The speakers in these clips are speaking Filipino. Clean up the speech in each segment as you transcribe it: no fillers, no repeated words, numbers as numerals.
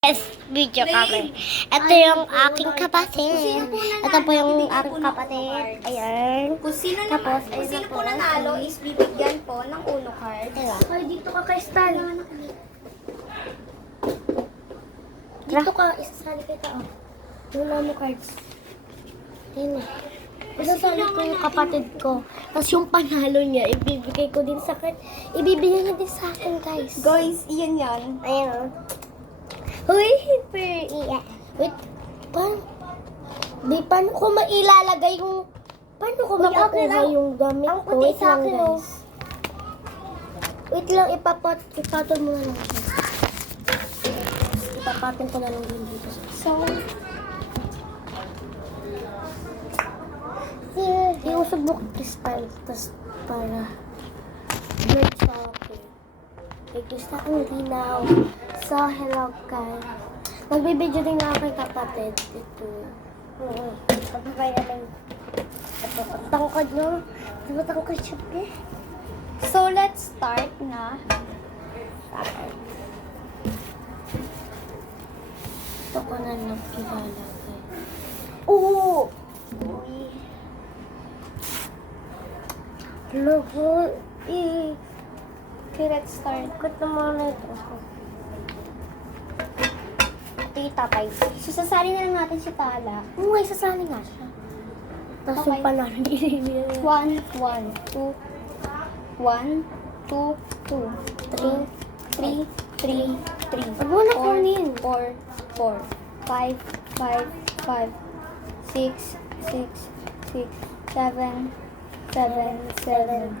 Yes, video kami. Ito yung aking kapatid. Ito po yung aking kapatid. Ayan. Kung sino na, Tapos, kung ayun sino na po po. nanalo is bibigyan po ng uno card. Ayan. Ay, dito ka kay Stan. Tara. Dito ka, isasali kita, oh. Wala mo cards. Ayan na. Isasali ko yung kapatid ko. Tapos yung panalo niya, ibibigay ko din sa akin. Ibibigay niya din sa akin, guys. Guys, iyan yan. Ayan o. Uy, super iya. Wait, paano ko mailalagay yung... Paano ko Uy, akin makukuha lang. yung gamit Ang ko? puti Wait sa lang, akin, oh. guys. Wait lang, ipaton mo na lang siya. Ipapatin ko na lang din dito. So, Iusog mo kristal, tas para blood sa akin. May gusto ang linaw. So, hello guys. Magbibideo din ako kay kapatid. Ito. Pagkakaya namin. Ito, tangkad no? Diba tangkad siya eh? so let's start na. Ito ko na lang ilalagay. Oo! Logo, Okay, let's start. ikot naman na ito. Ito yung tatay. So, sasali na lang natin si Tala. May sasali nga siya. Tapos Okay. yung panalo, hindi 1, 1, 2, 1, 2, 2, 3, 3, 3, 3, Wag mo na kunin. 4, 4, 5, 5, 5, 6, 6, 6, 7, 7, 7,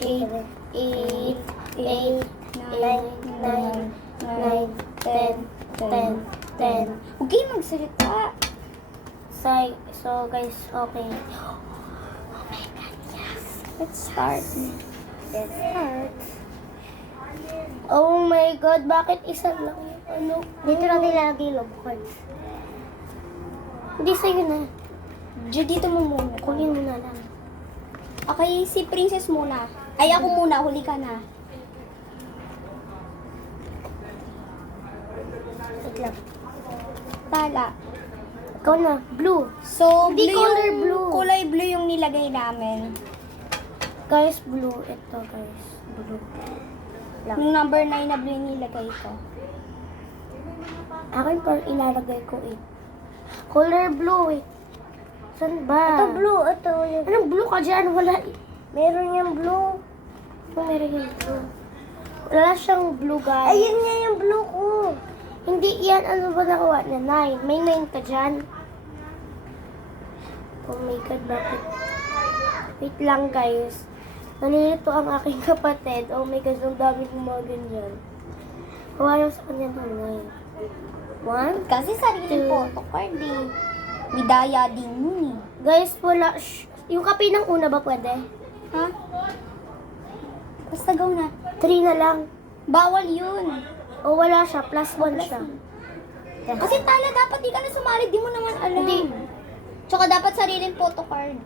8, 8, 8, 9, 9, 9, 10, 10, 10. Huwag kayo magsalita. So guys, okay. Let's start. Let's start. Oh my God, bakit isa lang yung ano? Dito natin ilalagay yung love cards. Hindi sa'yo na. Dito mo muna. Kunin mo na lang. Okay, si Princess muna. Ay, ako muna. Huli ka na. Wait lang. Tala. Ikaw na. Blue. So, Hindi blue color yung, blue. kulay blue yung nilagay namin. Guys, blue. Ito guys. Blue. Lang. Yung number 9 na blue yung nilagay ko. Akin pa ilalagay ko eh. Color blue eh. Saan ba? Ito blue. Ito yung... Anong blue ka dyan? Wala eh. Meron yung blue. Meron yung blue. Wala siyang blue guys. Ayun nga yung blue ko. Hindi yan. Ano ba nakuha na? 9. May 9 ka dyan. Oh my God, bakit? Wait lang guys. Nalilito ang aking kapatid. Oh my God, ang dami kong mga ganyan. Kawalan sa kanya ng 9. 1. Kasi sariling Two. photo card eh. Bidaya din yun eh. Guys, wala. Yung kape ng una ba pwede? Ha? Basta go na. 3 na lang. Bawal yun. O wala siya. +1 siya. Kasi Tala, dapat di ka na sumali. Di mo naman alam. Hindi. Tsaka dapat sariling photo card.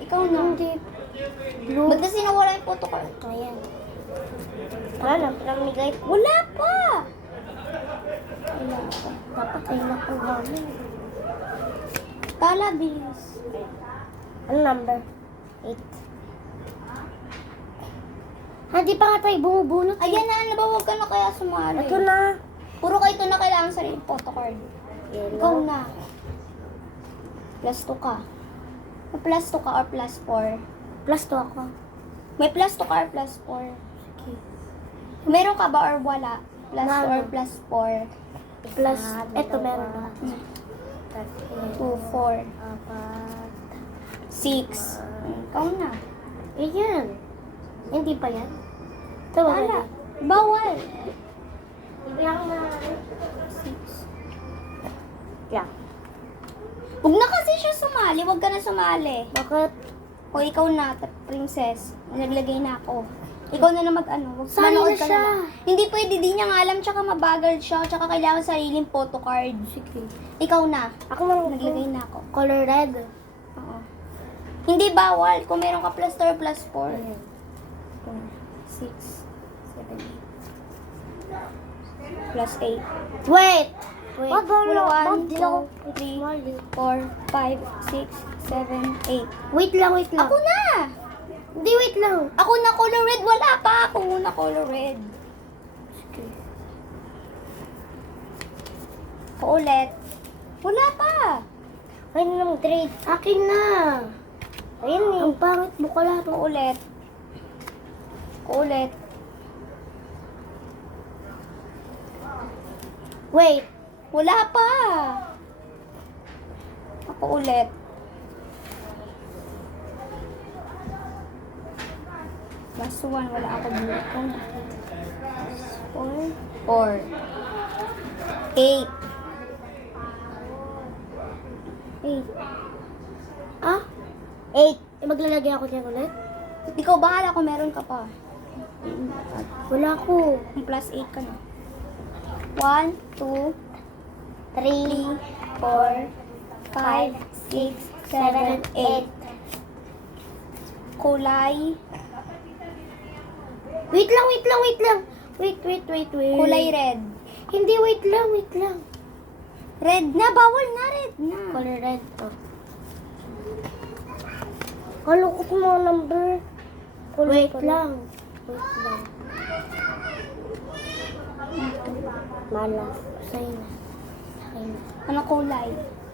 Ikaw na. Hindi. Blue. Ba't kasi nawala yung photo card? Ayan. Wala lang. Namigay. Wala pa! Wala pa. Dapat ay nakuha mo. Tala, bilis. Ano number? 8. Hindi pa nga tayo bumubunot. Ayan na, nabawag ka na kaya sumali. Ito na. Puro kayo ito na kailangan sariling photo card. Ikaw Yellow. na. +2 ka. May +2 ka or +4? +2 ako. May +2 ka or +4? Okay. Meron ka ba or wala? +2 Wala. or +4? Plus, eto meron na. 2, 4, Apat. 6. Ikaw na. Ayan. Hindi pa yan. Ito ba? Wala. Bawal. Ilang na. 6. Yeah. Huwag na kasi siya sumali. Huwag ka na sumali. Bakit? O ikaw na, princess. Naglagay na ako. Ikaw na mag-ano. Huwag Sali manood na ka siya. lang. Hindi pwede, di niya nga alam. Tsaka mabagal siya. Tsaka kailangan sariling photo card. Sige. Ikaw na. Ako lang. Naglagay na ako. Color red. Oo. Hindi bawal. Kung meron ka +2 or +4. 6, 7, 8. Plus 8. Wait! Wait. Wag Wala, wag 1, 2, lang. 3, 4, 5, 6, 7, 8. Wait lang, wait lang. Ako na! Hindi, wait lang. Ako na color red. Wala pa. Ako na color red. Ako ulit. Wala pa. Ayun lang, trade. Akin na. Ayun eh. Ang pangit mo ka lang. Ako ulit. Ako ulit. Wait. Wala pa. Ako ulit. Plus 1. Wala ako dito. 4. 8. 8. Ah? 8. Maglalagay ako niyan ulit? Ikaw bahala kung meron ka pa. Wala ko. Yung plus 8 ka na. 1, 2, 3, 4, 5, 6, 7, 8. Kulay. Wait lang, wait lang, wait lang. Wait. Kulay red. Hindi, wait lang. Red na. Bawal na. Red na. Color red to. Kalukot mo number. Wait lang. Malas. Sa'yo na. Ano kulay?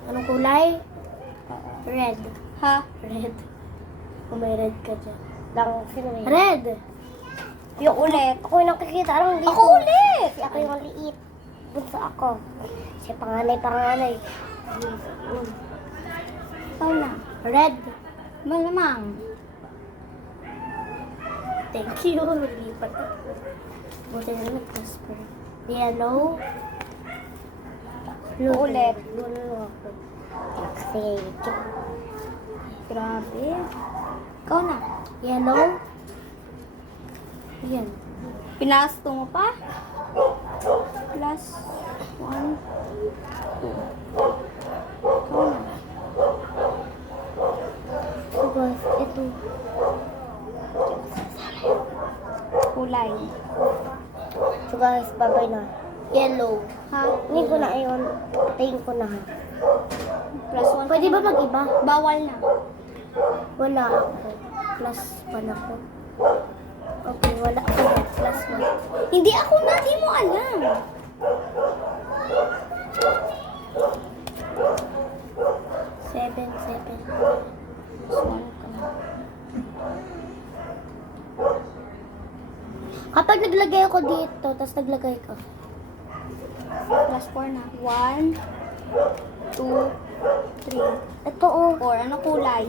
Anong kulay? Red. Ha? Red. Kung may red ka dyan. Lang, sino may Red. Yung ulit. Ako yung nakikita lang dito. Ako ulit! Kasi ako yung liit. Bunso ako. Kasi panganay. Ikaw na. Red. Malamang. Thank you. Lipat ako. Buti na nag-transfer. Yellow. Blue ulit. Blue ako. Kasi, Grabe. Ikaw na. Yellow. Yan. Pinasto mo pa? Plus 1, 2. Ikaw na. So guys, ito. Kulay. so guys, babay na. Yellow. Ha? Hindi ko na ayun. Patayin ko na ha. Plus 1. Pwede ba mag-iba? Bawal na. Wala ako. Plus 1 ako. Okay, wala ako. Plus 1. Hindi ako na. Di mo alam. Seven. Plus 1 ka na. Kapag naglagay ako dito, tapos naglagay ko. Plus 4 na. 1, 2, 3, Ito oh. 4. Ano kulay?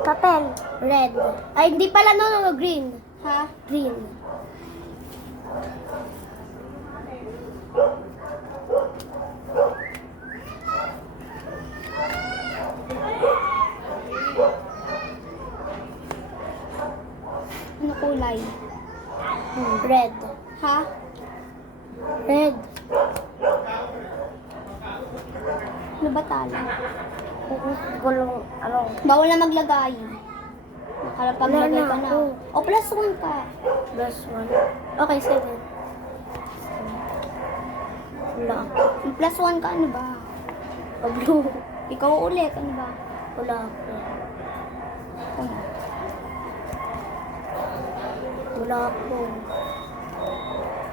Papel. Red. Ay, hindi pala, no, green. Ha? Green. Ano kulay? Red. Ha? Red. Ano ba tala? Gulong, ano. Bawal na maglagay. Nakalapag-lagay Wala ka na na. ako. O, plus 1 ka. Plus 1. Okay, 7. Wala ako. Yung plus 1 ka, ano ba? Blue. Ikaw ulit, ano ba? Wala ako. Ikaw na. Wala ako.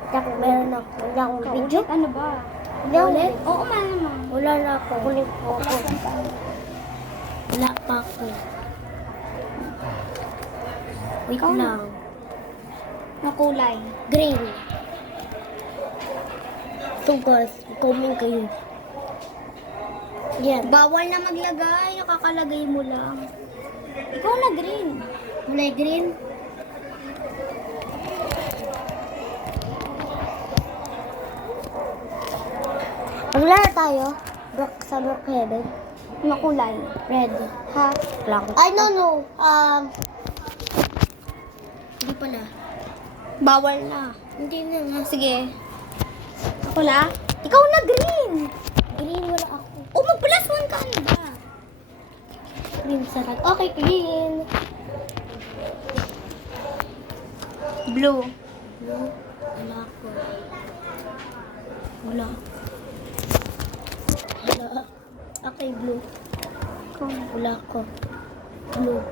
Tapos meron ako. Wala akong Ikaw video. ulit, ano ba? Wala Ulit? Oo, malamang. Wala na ako. Kunin ko ako. Plus 1 ka. Wala pa ako. Wait Ikaw na. lang. Ano kulay? Green. So guys, comment kayo. Yan. Bawal na maglagay. Nakakalagay mo lang. Ikaw na green. Kulay green. Maglaro tayo. Sa Brookhaven. Ano kulay? Red. Ha? Lang. Ay, no. Hindi pala. Bawal na. Hindi na nga. Sige. Ako na? Ikaw na green. Green wala ako. O, mag-plus 1 ka, ano ba? Green sarap. Okay, green. Blue. Blue. Wala ako. Wala. Wala. Okay, blue. Wala ko. Blue.